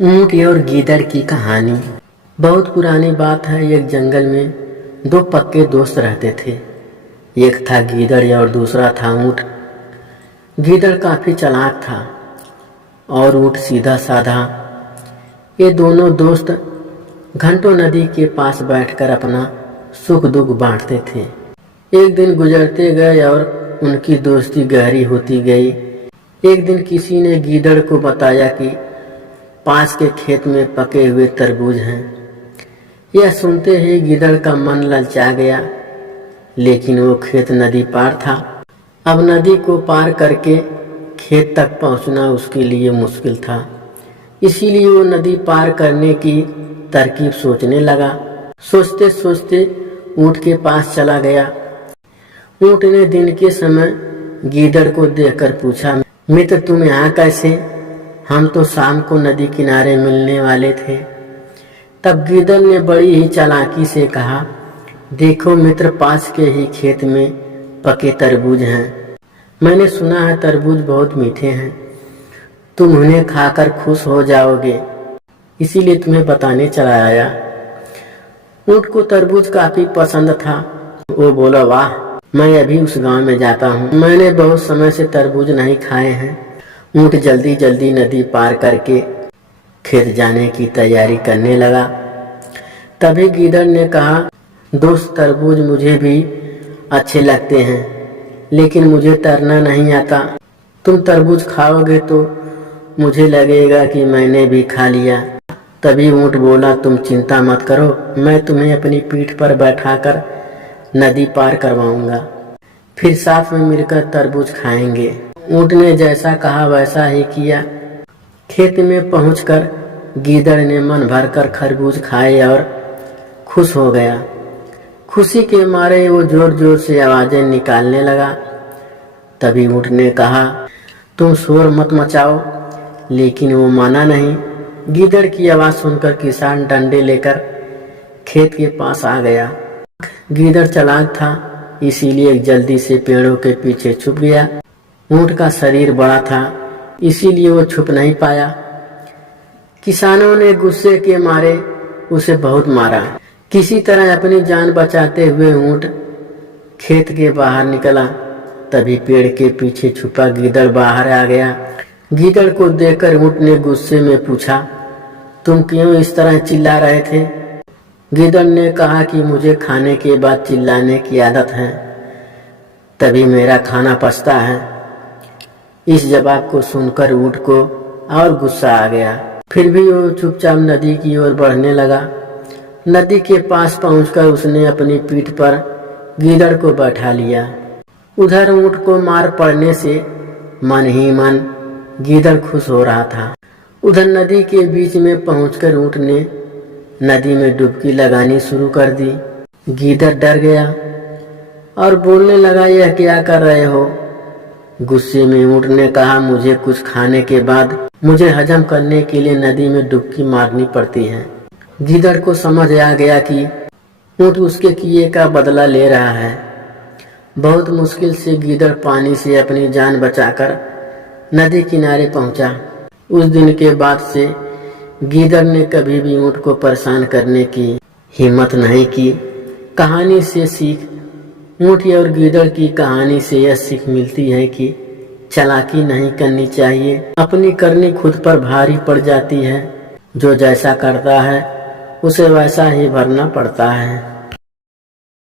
ऊंट और गीदड़ की कहानी। बहुत पुरानी बात है। एक जंगल में दो पक्के दोस्त रहते थे। एक था गीदड़ और दूसरा था ऊंट। गीदड़ काफी चालाक था और ऊंट सीधा साधा। ये दोनों दोस्त घंटों नदी के पास बैठकर अपना सुख दुख बांटते थे। एक दिन गुजरते गए और उनकी दोस्ती गहरी होती गई। एक दिन किसी ने गीदड़ को बताया कि पास के खेत में पके हुए तरबूज हैं। यह सुनते ही गीदड़ का मन ललचा गया, लेकिन वो खेत नदी पार था। अब नदी को पार करके खेत तक पहुंचना उसके लिए मुश्किल था। इसीलिए वो नदी पार करने की तरकीब सोचने लगा। सोचते सोचते ऊंट के पास चला गया। ऊंट ने दिन के समय गीदड़ को देखकर पूछा, मित्र तुम यहाँ कैसे? हम तो शाम को नदी किनारे मिलने वाले थे। तब गीदड़ ने बड़ी ही चालाकी से कहा, देखो मित्र, पास के ही खेत में पके तरबूज हैं। मैंने सुना है तरबूज बहुत मीठे हैं। तुम उन्हें खाकर खुश हो जाओगे, इसीलिए तुम्हें बताने चला आया। ऊंट को तरबूज काफी पसंद था। वो बोला, वाह, मैं अभी उस गांव में जाता हूँ। मैंने बहुत समय से तरबूज नहीं खाए हैं। ऊंट जल्दी जल्दी नदी पार करके खेत जाने की तैयारी करने लगा। तभी गीदड़ ने कहा, दोस्त, तरबूज मुझे भी अच्छे लगते हैं, लेकिन मुझे तैरना नहीं आता। तुम तरबूज खाओगे तो मुझे लगेगा कि मैंने भी खा लिया। तभी ऊंट बोला, तुम चिंता मत करो, मैं तुम्हें अपनी पीठ पर बैठाकर नदी पार करवाऊंगा। फिर साथ में मिलकर तरबूज खाएंगे। ऊंट ने जैसा कहा वैसा ही किया। खेत में पहुंचकर गीदड़ ने मन भरकर खरबूज खाए और खुश हो गया। खुशी के मारे वो जोर जोर से आवाजें निकालने लगा। तभी ऊंट ने कहा, तुम शोर मत मचाओ, लेकिन वो माना नहीं। गीदड़ की आवाज सुनकर किसान डंडे लेकर खेत के पास आ गया। गीदड़ चालाक था, इसीलिए जल्दी से पेड़ों के पीछे छुप गया। ऊंट का शरीर बड़ा था, इसीलिए वो छुप नहीं पाया। किसानों ने गुस्से के मारे उसे बहुत मारा। किसी तरह अपनी जान बचाते हुए ऊंट खेत के बाहर निकला। तभी पेड़ के पीछे छुपा गीदड़ बाहर आ गया। गीदड़ को देखकर ऊंट ने गुस्से में पूछा, तुम क्यों इस तरह चिल्ला रहे थे? गीदड़ ने कहा कि मुझे खाने के बाद चिल्लाने की आदत है, तभी मेरा खाना पचता है। इस जवाब को सुनकर ऊंट को और गुस्सा आ गया। फिर भी वो चुपचाप नदी की ओर बढ़ने लगा। नदी के पास पहुंचकर उसने अपनी पीठ पर गीदड़ को बैठा लिया। उधर ऊंट को मार पड़ने से मन ही मन गीदड़ खुश हो रहा था। उधर नदी के बीच में पहुंचकर ऊंट ने नदी में डुबकी लगानी शुरू कर दी। गीदड़ डर गया और बोलने लगा, यह क्या कर रहे हो? गुस्से में ऊंट ने कहा, मुझे कुछ खाने के बाद मुझे हजम करने के लिए नदी में डुबकी मारनी पड़ती है। गीदड़ को समझ आ गया कि ऊंट उसके किए का बदला ले रहा है। बहुत मुश्किल से गीदड़ पानी से अपनी जान बचाकर नदी किनारे पहुंचा। उस दिन के बाद से गीदड़ ने कभी भी ऊंट को परेशान करने की हिम्मत नहीं की। कहानी से सीख। ऊंट और गीदड़ की कहानी से यह सीख मिलती है कि चालाकी नहीं करनी चाहिए। अपनी करनी खुद पर भारी पड़ जाती है। जो जैसा करता है उसे वैसा ही भरना पड़ता है।